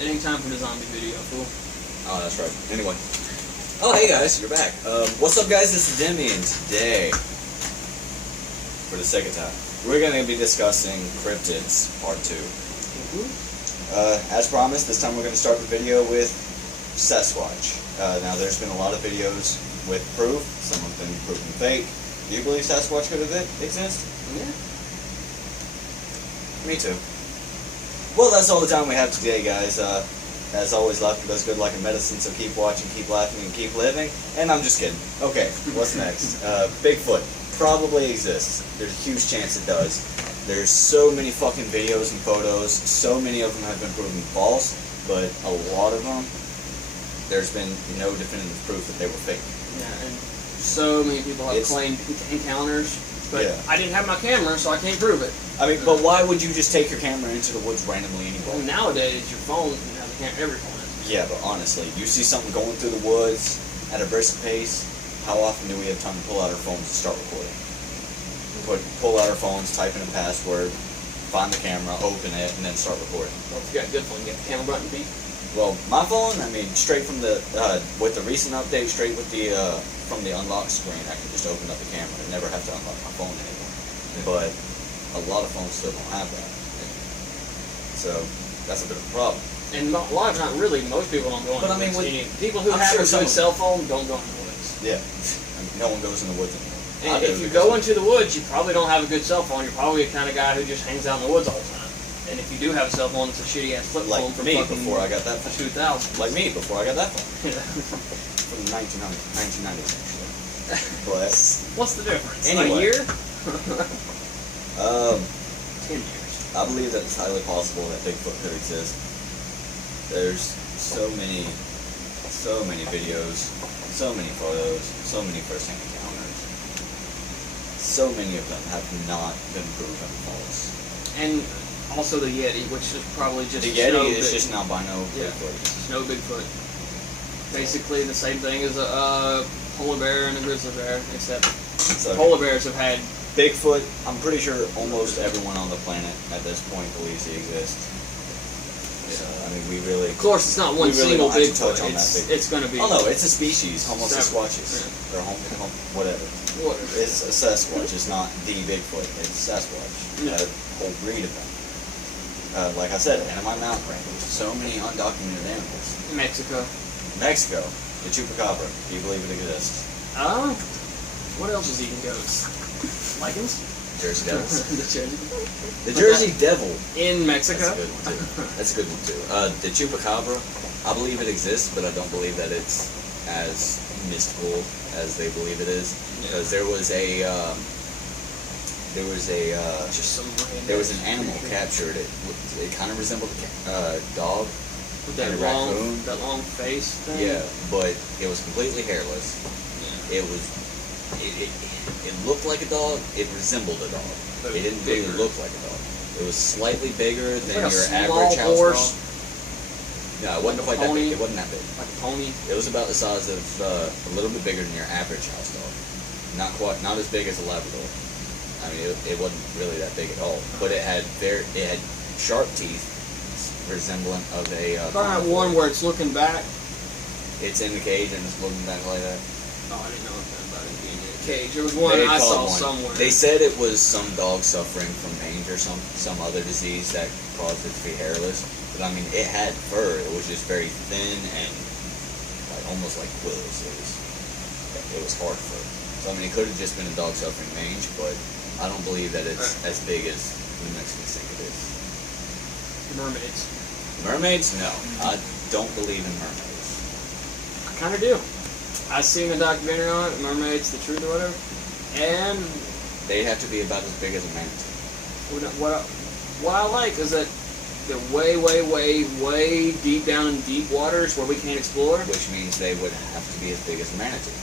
It ain't time for the zombie video, fool. Oh, that's right. Anyway. Oh, hey guys, you're back. What's up, guys? This is Demi, and today, for the second time, we're going to be discussing cryptids, part 2. As promised, this time we're going to start the video with Sasquatch. Now, there's been a lot of videos with proof. Some have been proven fake. Do you believe Sasquatch could exist? Yeah. Me too. Well, that's all the time we have today, guys. As always, laughter does good like a medicine, so keep watching, keep laughing, and keep living. And I'm just kidding. Okay, what's next? Bigfoot probably exists. There's a huge chance it does. There's so many fucking videos and photos. So many of them have been proven false, but a lot of them, there's been no definitive proof that they were fake. Yeah, and so many people have claimed encounters, but yeah. I didn't have my camera, so I can't prove it. I mean, but why would you just take your camera into the woods randomly anyway? Well, nowadays, your phone, you have a camera, every phone has. Yeah, but honestly, you see something going through the woods at a brisk pace, how often do we have time to pull out our phones and start recording? Pull out our phones, type in a password, find the camera, open it, and then start recording. Well, if you got a good phone, you got the camera button beat. Well, my phone, I mean, straight from the, with the recent update, straight with the, from the unlock screen, I can just open up the camera and never have to unlock my phone anymore. But a lot of phones still don't have that. So, that's a bit of a problem. And a lot of times, really, most people don't go in the woods. People who have a good cell phone don't go in the woods. Yeah. I mean, no one goes in the woods anymore. And if you go into the woods, you probably don't have a good cell phone. You're probably the kind of guy who just hangs out in the woods all the time. And if you do have a cell phone, it's a shitty-ass flip phone from me before I got that phone. 2000. Like me before I got that phone. From the 1990s, actually. But what's the difference? Anyway. A year? 10 years. I believe that it's highly possible that Bigfoot could exist. There's so many videos, so many photos, so many first-hand encounters. So many of them have not been proven false. And also the Yeti, which is probably just the Yeti is just an albino Bigfoot. It's no Bigfoot. Basically the same thing as a polar bear and a grizzly bear, except polar bears have had Bigfoot. I'm pretty sure almost everyone on the planet at this point believes he exists. So, I mean, we really... Of course, it's not one single Bigfoot. It's going to be... Oh, no, it's a species. Homo Sasquatches. Yeah. Or whatever. It's a Sasquatch. It's not the Bigfoot. It's Sasquatch. Yeah. A whole breed of them. Like I said, Anime mountain range. So many undocumented animals. Mexico. The chupacabra. Do you believe it exists? What else is eating goats? Lichens? Jersey Devils. The Jersey Devil. In Mexico? That's a good one, too. The chupacabra, I believe it exists, but I don't believe that it's as mystical as they believe it is. Because there was an animal captured. It kind of resembled a dog. With that long face thing? Yeah, but it was completely hairless. Yeah. It looked like a dog. It resembled a dog. It didn't really look like a dog. It was slightly bigger than your average house dog. No, it wasn't quite that big. It wasn't that big. Like a pony? It was about the size of a little bit bigger than your average house dog. Not as big as a Labrador. I mean, it wasn't really that big at all. But it had sharp teeth, resemblant of a. That one where it's looking back. It's in the cage and it's looking back like that. Oh, I didn't know about it being in a cage. There was one I saw somewhere. They said it was some dog suffering from mange or some other disease that caused it to be hairless. But I mean, it had fur. It was just very thin and like almost like quills. It was hard fur. So I mean, it could have just been a dog suffering mange, but I don't believe that it's as big as the Mexicans think it is. Mermaids. Mermaids? No. I don't believe in mermaids. I kind of do. I seen a documentary on it, Mermaids, the Truth or whatever, and... They have to be about as big as a manatee. What I like is that they're way, way, way, way deep down in deep waters where we can't explore. Which means they would have to be as big as a manatee.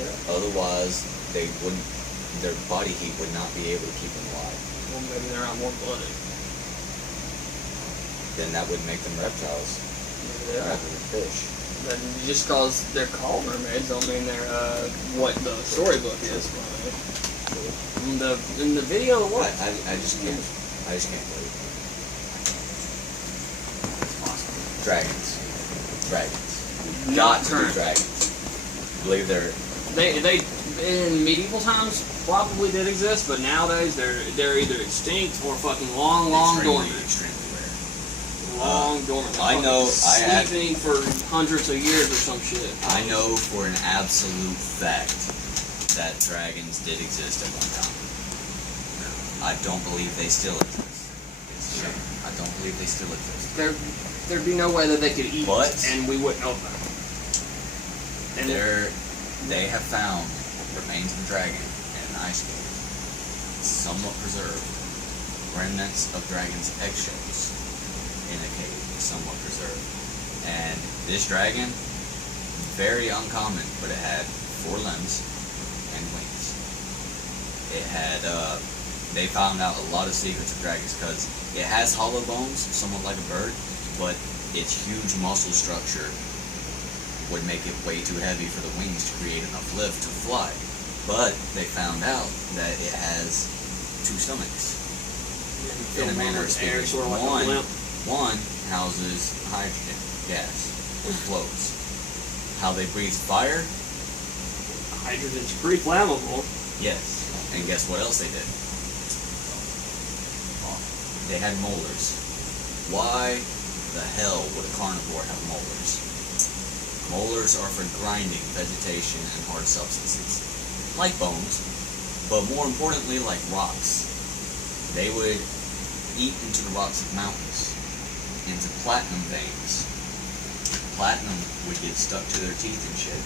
Yeah. Otherwise, their body heat would not be able to keep them alive. Well, maybe they're not warm-blooded. Then that would make them reptiles rather than fish. But just because they're called mermaids don't mean they're what the storybook is. In the video, what? I just can't believe it. It's awesome. Dragons. Got to be dragons. I believe they're... They in medieval times probably did exist, but nowadays they're either extinct or fucking long dormant. Extremely rare. Long dormant. I know. Sleeping for hundreds of years or some shit. I know for an absolute fact that dragons did exist at one time. I don't believe they still exist. It's a shame. I don't believe they still exist. There'd be no way that they could eat, But- and we wouldn't know about it. And They have found remains of a dragon in an ice cave, somewhat preserved. Remnants of dragon's eggshells in a cave, somewhat preserved. And this dragon, very uncommon, but it had 4 limbs and wings. It had, they found out a lot of secrets of dragons because it has hollow bones, somewhat like a bird, but its huge muscle structure would make it way too heavy for the wings to create enough lift to fly. But they found out that it has 2 stomachs. In a manner of speaking, sort of like a blimp. one houses hydrogen gas, which floats. How they breathe fire? Hydrogen's pretty flammable. Yes. And guess what else they did? They had molars. Why the hell would a carnivore have molars? Molars are for grinding vegetation and hard substances, like bones, but more importantly, like rocks. They would eat into the rocks of mountains, into platinum veins. Platinum would get stuck to their teeth and shit,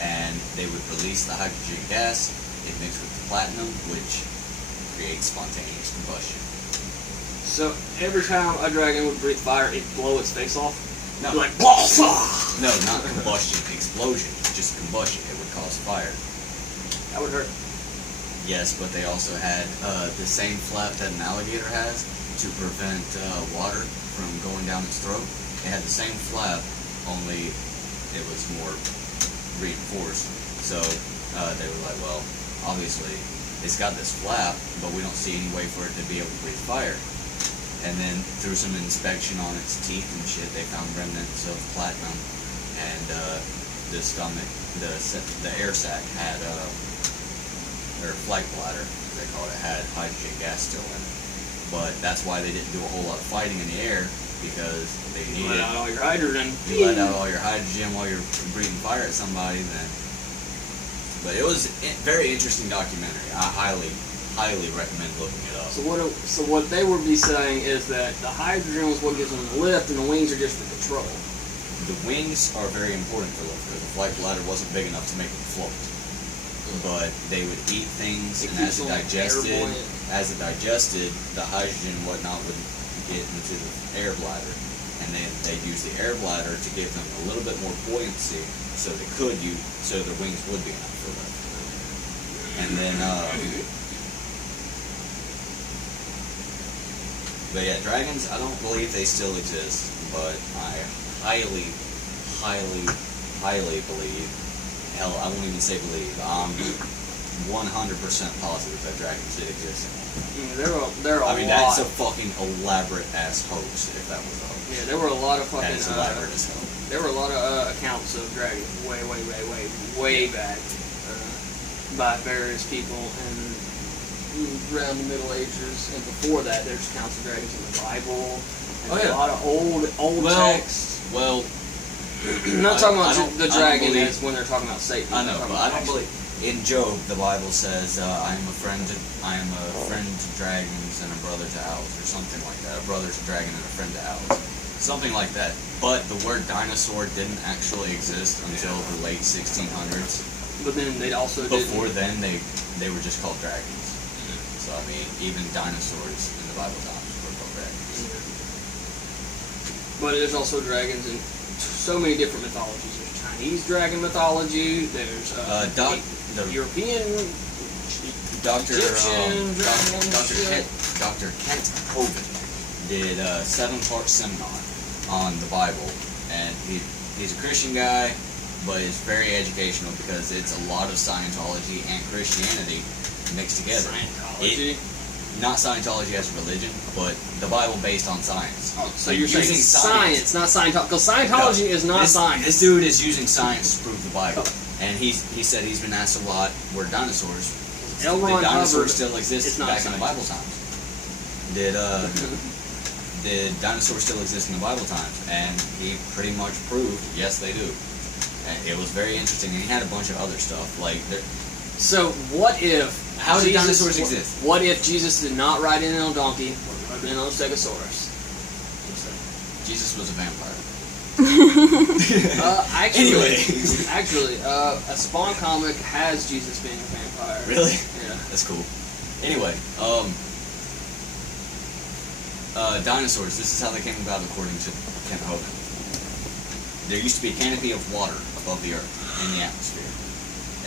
and they would release the hydrogen gas. It mixed with the platinum, which creates spontaneous combustion. So every time a dragon would breathe fire, it'd blow its face off. No. Like, No, not combustion, explosion, just combustion. It would cause fire. that would hurt. Yes, but they also had the same flap that an alligator has to prevent water from going down its throat. It had the same flap, only it was more reinforced. So they were like, well, obviously it's got this flap, but we don't see any way for it to be able to breathe fire. And then through some inspection on its teeth and shit, they found remnants of platinum, and the stomach, the air sac had, or flight bladder, as they call it, had hydrogen gas still in it. But that's why they didn't do a whole lot of fighting in the air, because they needed... Let out all your hydrogen. You let out all your hydrogen while you're breathing fire at somebody, then... But it was a very interesting documentary. I highly recommend looking it up. So what they would be saying is that the hydrogen was what gives them the lift, and the wings are just for control. The wings are very important for lift because the flight bladder wasn't big enough to make them float. But they would eat things, and as it digested, the hydrogen and whatnot would get into the air bladder, and then they'd use the air bladder to give them a little bit more buoyancy, so their wings would be enough for lift. And then, but yeah, dragons, I don't believe they still exist, but I highly believe, hell, I won't even say believe, I'm 100% positive that dragons did exist. Yeah, there are I mean, that's a fucking elaborate ass hoax, if that was a hoax. Yeah, there were a lot of fucking... That is elaborate as hell. There were a lot of accounts of dragons way back by various people around the Middle Ages, and before that, there's accounts of dragons in the Bible, and a lot of old texts. Well, I'm not talking about the dragon as when they're talking about Satan. I know, but I don't believe. In Job, the Bible says, "I am a friend to dragons and a brother to owls," or something like that. A brother to dragon and a friend to owls, something like that. But the word dinosaur didn't actually exist until the late 1600s. But then they also before then they were just called dragons. So I mean, even dinosaurs in the Bible times were called dragons. But there's also dragons in so many different mythologies. There's Chinese dragon mythology. There's European, Egyptian dragon. Dr. Kent Hovind did a 7-part seminar on the Bible, and he's a Christian guy, but it's very educational because it's a lot of Scientology and Christianity mixed together. Scientology? not Scientology as a religion, but the Bible based on science. Oh, so Like, you're saying using science, not Scientology? Because Scientology is not science. This dude is using science to prove the Bible, and he said he's been asked a lot, were dinosaurs? L. Did Ron dinosaurs Hubbard, still exist it's not back in the Bible science. times? Did dinosaurs still exist in the Bible times? And he pretty much proved, yes, they do. And it was very interesting, and he had a bunch of other stuff. Like, so what if... how did dinosaurs exist? What if Jesus did not ride in on a donkey, or ride in on a stegosaurus? Jesus was a vampire. Actually, a Spawn comic has Jesus being a vampire. Really? Yeah. That's cool. Anyway, dinosaurs. This is how they came about, according to Kent Hovind. There used to be a canopy of water above the Earth in the atmosphere,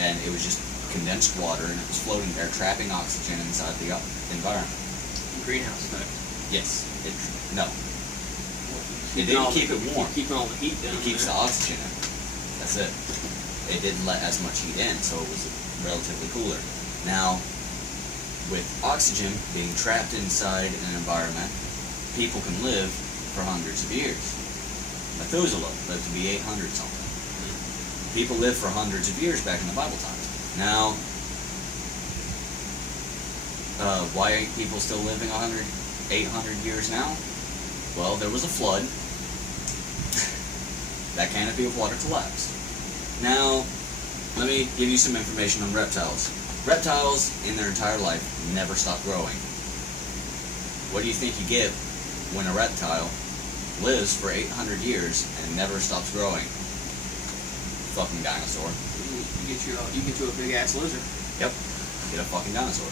and it was just condensed water, and it was floating there, trapping oxygen inside the environment. Greenhouse effect. Yes. No. It didn't keep it warm. Keeping all the heat down. It keeps the oxygen in. That's it. It didn't let as much heat in, so it was relatively cooler. Now, with oxygen being trapped inside an environment, people can live for hundreds of years. Methuselah lived to be 800 something. People lived for hundreds of years back in the Bible times. Now, why are people still living 800 years now? Well, there was a flood. That canopy of water collapsed. Now, let me give you some information on reptiles. Reptiles, in their entire life, never stop growing. What do you think you get when a reptile lives for 800 years and never stops growing? Fucking dinosaur. You get you a big ass lizard. Yep. Get a fucking dinosaur.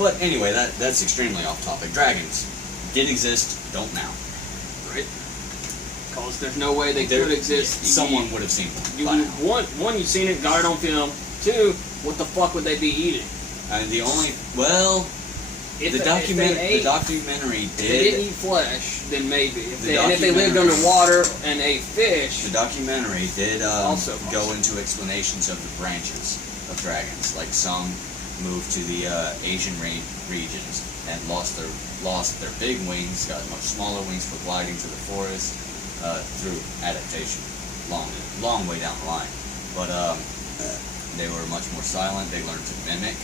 But anyway, that's extremely off topic. Dragons did exist, don't now. Right. Because there's no way they could exist. Someone would have seen them. One, you've seen it, got it on film. Two, what the fuck would they be eating? The documentary did. If they didn't eat flesh, then maybe. If they lived documentary- underwater and ate fish. The documentary did Also go into explanations of the branches of dragons. Like some moved to the Asian regions and lost their big wings, got much smaller wings for gliding to the forest through adaptation. Long way down the line. But they were much more silent. They learned to mimic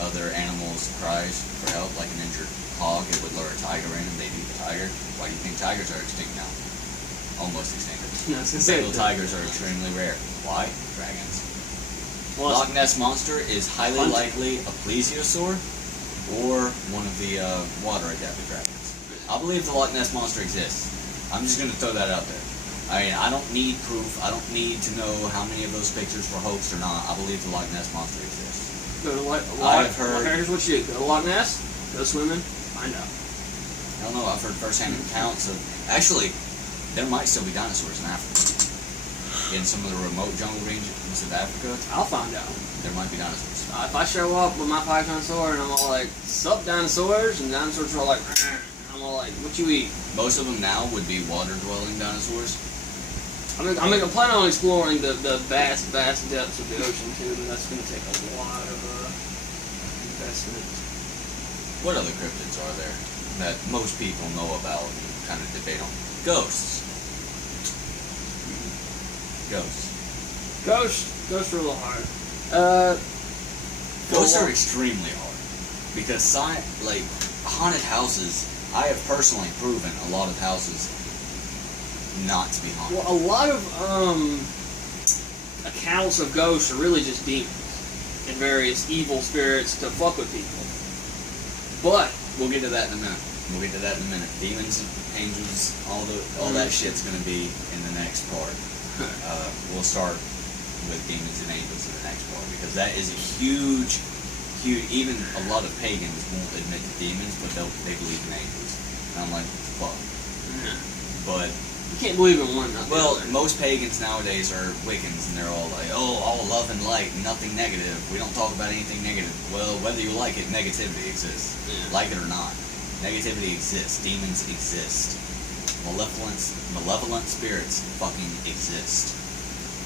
other animals' cries for help, like an injured hog. It would lure a tiger in and they'd eat the tiger. Why do you think tigers are extinct now? Almost extinct. Bengal tigers are extremely rare. Why? Dragons. Well, Loch Ness Monster is highly likely a plesiosaur or one of the water-adapted dragons. I believe the Loch Ness Monster exists. I'm just going to throw that out there. I mean, I don't need proof. I don't need to know how many of those pictures were hoaxed or not. I believe the Loch Ness Monster exists. Go to here's what you do. Go to Loch Ness, go swimming, find out. I don't know. I've heard first-hand accounts of... Actually, there might still be dinosaurs in Africa. In some of the remote jungle regions of Africa. I'll find out. There might be dinosaurs. If I show up with my python sword and I'm all like, sup dinosaurs? And dinosaurs are all like, and I'm all like, what you eat? Most of them now would be water-dwelling dinosaurs. I'm planning on exploring the vast depths of the ocean too, but that's going to take a lot of investment. What other cryptids are there that most people know about and kind of debate on? Ghosts. Ghosts are a little hard. Ghosts are extremely hard because haunted houses. I have personally proven a lot of houses not to be haunted. Well, a lot of accounts of ghosts are really just demons and various evil spirits to fuck with people. But we'll get to that in a minute. Demons, angels, all that shit's gonna be in the next part. We'll start with demons and angels in the next part because that is a huge. Even a lot of pagans won't admit to demons, but they believe in angels. And I'm like, fuck. But you can't believe in one. Well, most pagans nowadays are Wiccans, and they're all like, oh, all love and light, nothing negative. We don't talk about anything negative. Well, whether you like it, negativity exists. Yeah. Like it or not. Negativity exists. Demons exist. Malevolent spirits fucking exist.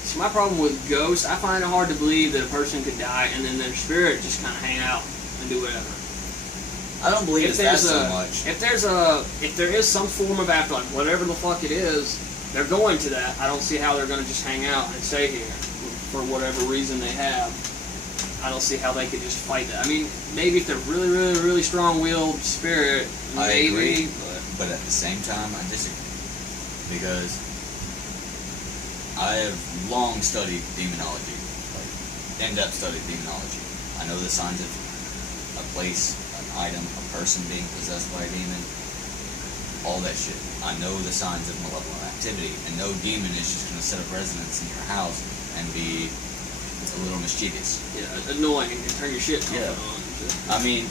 See, my problem with ghosts, I find it hard to believe that a person could die and then their spirit just kind of hang out and do whatever. I don't believe it's that so much. If there is some form of afterlife, whatever the fuck it is, they're going to that. I don't see how they're going to just hang out and stay here for whatever reason they have. I don't see how they could just fight that. I mean, maybe if they're really, really, really strong-willed spirit, I agree, maybe. but at the same time, I disagree. Because I have long studied demonology, like in-depth studied demonology. I know the signs of a place, an item, a person being possessed by a demon, all that shit. I know the signs of malevolent activity, and no demon is just going to set up residence in your house and be a little mischievous. Yeah, annoying and turn your shit Yeah. on. I mean,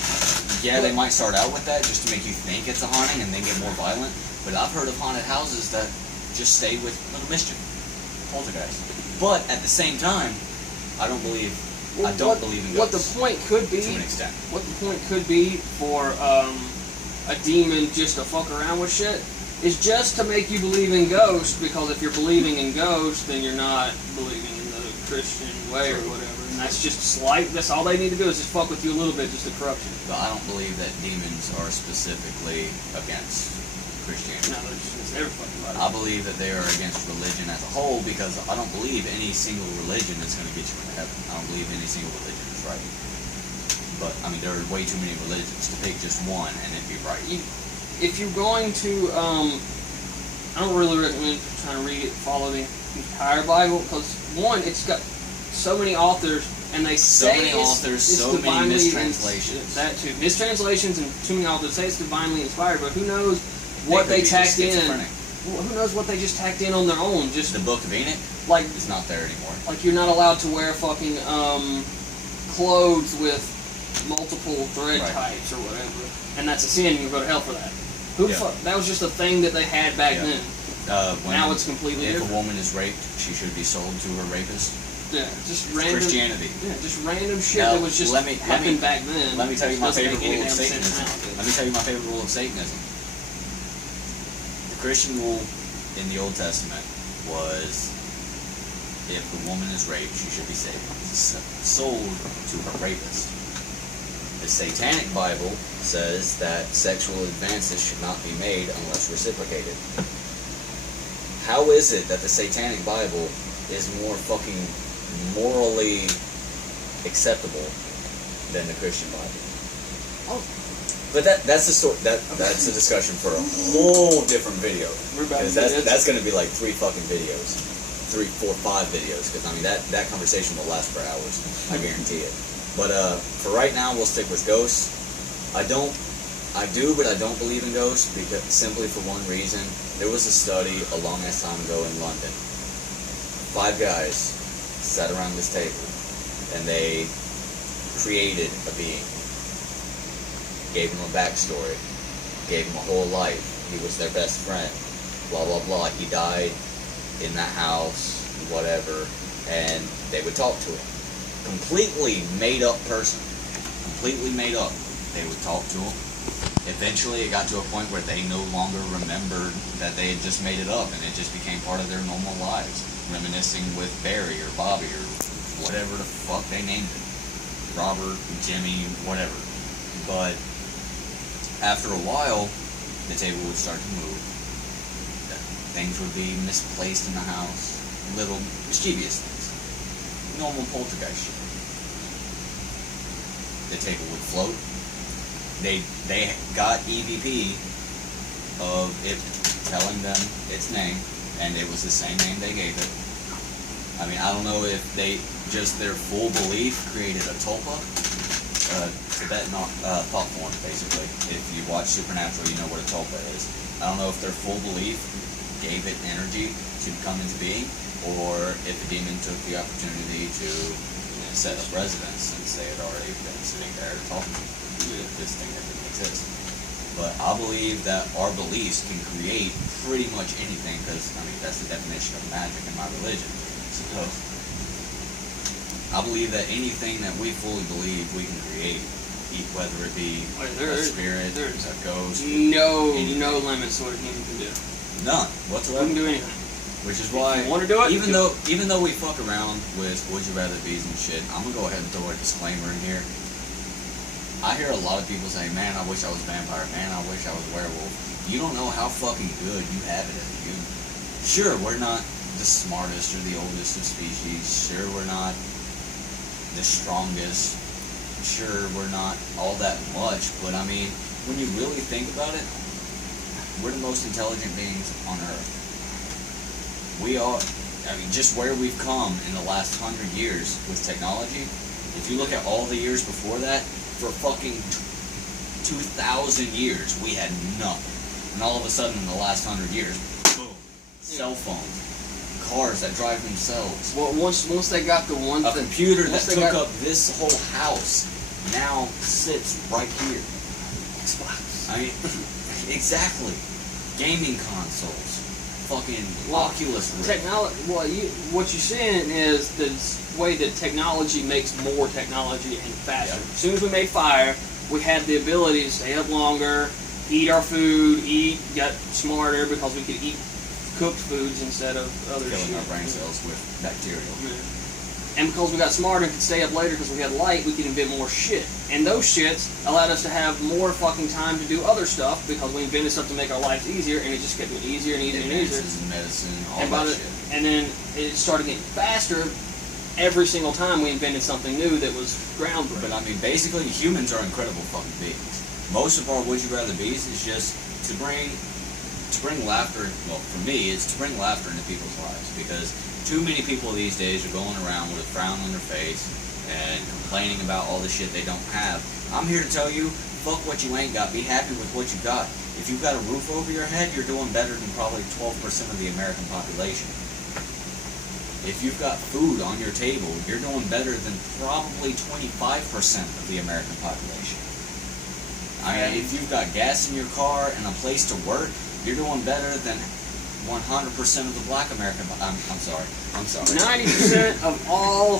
yeah, they might start out with that just to make you think it's a haunting and then get more violent, but I've heard of haunted houses that just stay with little mischief. Poltergeist. But at the same time, I don't believe in ghosts. What the point could be, to an extent. What the point could be for a demon just to fuck around with shit is just to make you believe in ghosts, because if you're believing in ghosts, then you're not believing in the Christian way or whatever. And that's just slight. That's all they need to do is just fuck with you a little bit, just to corrupt you. But I don't believe that demons are specifically against Christianity. No, it's never fucking about it. I believe that they are against religion as a whole, because I don't believe any single religion is going to get you into heaven. I don't believe any single religion is right. But, I mean, there are way too many religions to pick just one and it'd be right. If you're going to, I don't really recommend trying to read it, follow the entire Bible, because one, it's got so many authors, and they say so many mistranslations. That too, mistranslations and too many authors say it's divinely inspired, but who knows what they tacked in? Well, who knows what they just tacked in on their own? Just the Book of Enoch, like it's not there anymore. Like you're not allowed to wear fucking clothes with multiple thread types or whatever, and that's a sin. You go to hell for that. That was just a thing that they had back then. Now it's completely different. If a woman is raped, she should be sold to her rapist. Yeah, just random Christianity. Yeah, just random shit that was just happening back then. Let me tell you my favorite rule of Satanism. Let me tell you my favorite rule of Satanism. The Christian rule in the Old Testament was, if a woman is raped, she should be sold to her rapist. The Satanic Bible says that sexual advances should not be made unless reciprocated. How is it that the Satanic Bible is more fucking morally acceptable than the Christian Bible? Oh. But that's a discussion for a whole different video. Because that's going to be like 3 fucking videos. 3, 4, 5 videos. Because I mean that conversation will last for hours. I guarantee it. But for right now, we'll stick with ghosts. I do, but I don't believe in ghosts, because simply for one reason. There was a study a long ass time ago in London. 5 guys sat around this table, and they created a being. Gave him a backstory. Gave him a whole life. He was their best friend. Blah, blah, blah. He died in that house, whatever, and they would talk to him. Completely made up person. Completely made up. They would talk to him. Eventually it got to a point where they no longer remembered that they had just made it up, and it just became part of their normal lives. Reminiscing with Barry or Bobby or whatever the fuck they named it. Robert, Jimmy, whatever. But after a while, the table would start to move. Things would be misplaced in the house. Little mischievous things. Normal poltergeist shit. The table would float. They got EVP of it telling them its name, and it was the same name they gave it. I mean, I don't know if their full belief created a tulpa, Tibetan thought form, basically. If you watch Supernatural, you know what a tulpa is. I don't know if their full belief gave it energy to come into being, or if the demon took the opportunity to set up residence, since they had already been sitting there talking with this thing that didn't exist. But I believe that our beliefs can create pretty much anything, because I mean that's the definition of magic in my religion. So I believe that anything that we fully believe we can create, whether it be a spirit, a ghost, no limits to what a human can do. None whatsoever. We can do anything. Which is why, want to do it, even though we fuck around with would you rather bees and shit, I'm gonna go ahead and throw a disclaimer in here. I hear a lot of people say, man, I wish I was a vampire. Man, I wish I was a werewolf. You don't know how fucking good you have it as a human. Sure, we're not the smartest or the oldest of species. Sure, we're not the strongest. Sure, we're not all that much. But, I mean, when you really think about it, we're the most intelligent beings on Earth. We are, I mean, just where we've come in the last 100 years with technology. If you look at all the years before that, for fucking 2,000 years, we had nothing. And all of a sudden, in the last 100 years, boom, cell phones, cars that drive themselves. Well, once they got the one A computer that took up this whole house now sits right here. I mean, exactly. Gaming consoles, fucking Oculus Rift. Technology. Well, what you're saying is the way that technology makes more technology and faster. Yeah. As soon as we made fire, we had the ability to stay up longer, eat our food, got smarter because we could eat cooked foods instead of other Killing shit. our brain cells with bacteria. Yeah. And because we got smarter and could stay up later because we had light, we could invent more shit. And those shits allowed us to have more fucking time to do other stuff because we invented stuff to make our lives easier, and it just kept getting easier and easier and easier. Advances in medicine, all And, that shit. and then it started getting faster every single time we invented something new that was groundbreaking. But I mean, basically, humans are incredible fucking beings. Most of our would you rather bees is just to bring laughter. Well, for me, it's to bring laughter into people's lives because too many people these days are going around with a frown on their face and complaining about all the shit they don't have. I'm here to tell you, fuck what you ain't got. Be happy with what you got. If you've got a roof over your head, you're doing better than probably 12% of the American population. If you've got food on your table, you're doing better than probably 25% of the American population. I mean, if you've got gas in your car and a place to work, you're doing better than 100% of the black American. I'm sorry. 90% of all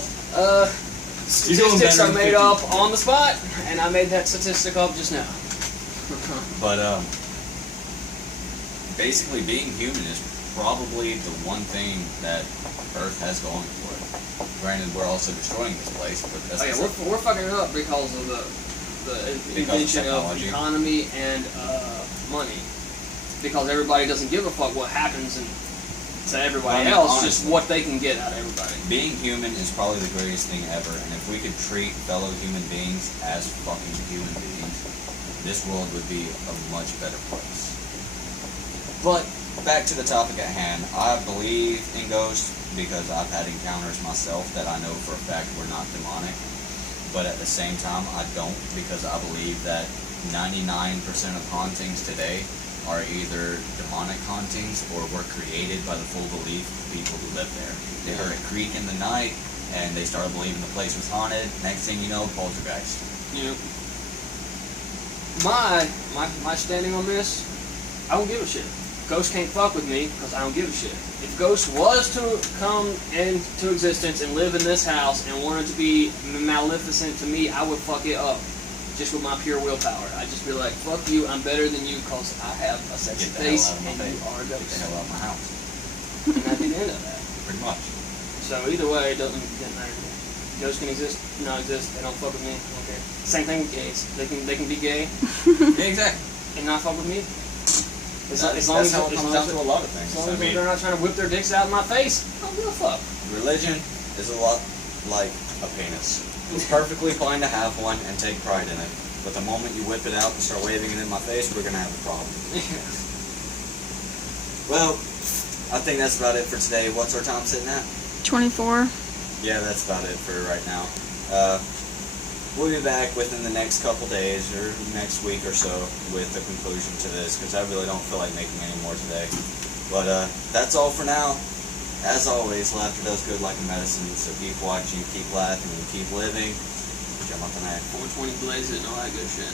statistics are made up on the spot, and I made that statistic up just now. But basically, being human is probably the one thing that Earth has going for it. Granted, we're also destroying this place, but that's we're fucking it up because of the invention of economy and money. Because everybody doesn't give a fuck what happens to everybody else, honestly, just what they can get out of everybody. Being human is probably the greatest thing ever, and if we could treat fellow human beings as fucking human beings, this world would be a much better place. But back to the topic at hand, I believe in ghosts because I've had encounters myself that I know for a fact were not demonic. But at the same time, I don't because I believe that 99% of hauntings today are either demonic hauntings or were created by the full belief of people who live there. They heard a creak in the night and they started believing the place was haunted. Next thing you know, poltergeist. You know, my standing on this, I don't give a shit. Ghosts can't fuck with me because I don't give a shit. If Ghost was to come into existence and live in this house and wanted to be maleficent to me, I would fuck it up. Just with my pure willpower. I'd just be like, fuck you, I'm better than you because I have a sexy face and you are a ghost. Get the hell out of my house. And that'd be the end of that. Pretty much. So either way, it doesn't matter to me. Ghosts can exist, not exist, they don't fuck with me, I don't care. Same thing with gays. They can be gay Yeah, exactly. and not fuck with me. That's how it comes down to a lot of things. As long as they're not trying to whip their dicks out in my face, I don't give a fuck. Religion is a lot like a penis. It's perfectly fine to have one and take pride in it. But the moment you whip it out and start waving it in my face, we're going to have a problem. Well, I think that's about it for today. What's our time sitting at? 24. Yeah, that's about it for right now. We'll be back within the next couple days or next week or so with the conclusion to this because I really don't feel like making any more today. But that's all for now. As always, laughter does good like a medicine, so keep watching, keep laughing, and keep living. 420 blaze it and all that good shit.